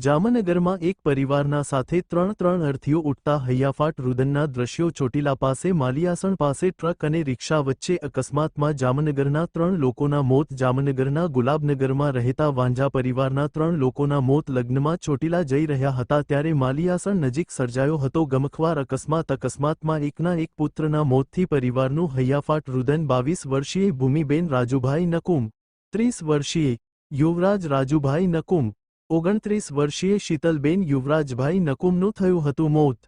જામનગરમાં એક પરિવારના સાથે ત્રણ અર્થીઓ ઉઠતા હૈયાફાટ રુદનના દ્રશ્યો ચોટીલા પાસે માલિયાસણ પાસે ટ્રક અને રિક્ષા વચ્ચે અકસ્માતમાં જામનગરના 3 લોકોના મોત જામનગરના ગુલાબનગરમાં રહેતા વાંઝા પરિવારના 3 લોકોના મોત લગ્નમાં ચોટીલા જઈ રહ્યા હતા ત્યારે માલિયાસણ નજીક સર્જાયો હતો ગમખ્વાર અકસ્માતમાં એકના એક પુત્રના મોતથી પરિવારનું હૈયાફાટ રુદન 22 વર્ષીય ભૂમિબેન રાજુભાઈ નકુમ 30 વર્ષીય યુવરાજ રાજુભાઈ નકુમ 29 વર્ષીય શીતલબેન યુવરાજભાઈ નકુમનું થયું હતું મોત।